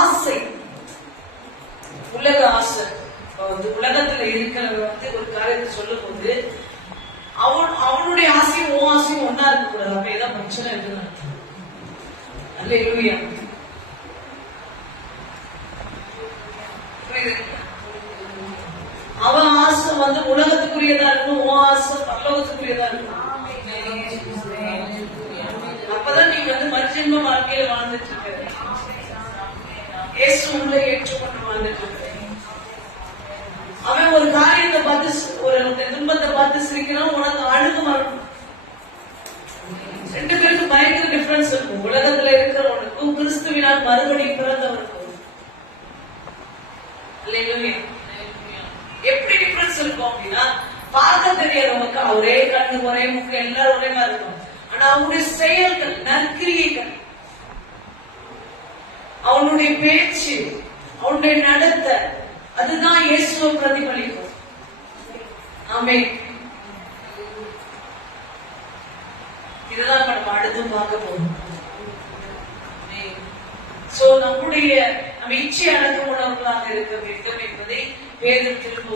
ஆசை, உலக ஆசை. உலகத்துல இருக்கிறவங்க ஒரு காரியத்தை சொல்லும் போது அவனுடைய ஆசையும் உன் ஆசையும் ஒன்னா இருக்கக்கூடாது. அப்ப ஏதாவது பிரச்சனை இருக்குன்னு அர்த்தம். அல்லேலூயா. அவன் ஆசை உலகத்துக்குரியதா இருக்கணும், உன் ஆசை பரலோகத்துக்குரியதா இருக்கணும். அப்பதான் நீ மறுஜென்ம வாழ்க்கையில வாழ்ந்துட்டு இருக்க. இயேசு உங்களை ஏற்றுக்கொண்டு வாழ்ந்துட்டு இருக்க. அவன் ஒரு காரியத்தை பார்த்து, ஒரு துன்பத்தை பார்த்து சிரிக்கிறான், உனக்கு அழுகு வரணும். ரெண்டு பேருக்கு பயங்கர டிஃபரன்ஸ் இருக்கும். உலகத்துல இருக்கிறவனுக்கும் கிறிஸ்துவினால் மறுபடியும் பிறந்தவனுக்கும் எப்படி டிஃபரன்ஸ் இருக்கும் அப்படின்னா, பார்க்க தெரியாதவனுக்கு ஒரே கண்ணு ஒரே முக்கு எல்லாரும் ஒரே மாதிரி இருக்கும். ஆனா அவனுடைய செயல்கள், நற்கிரியைகள், அவனுடைய பேச்சு, அவனுடைய நடத்த, அதுதான் இயேசுவை பிரதிபலிக்கும். ஆமென். இதுதான் நம்ம அடுத்து பார்க்க போறோம். சோ நம்ம இச்சை அடக்க உணர்வுகளாக இருக்க வேண்டும் என்பதை வேதத்தில்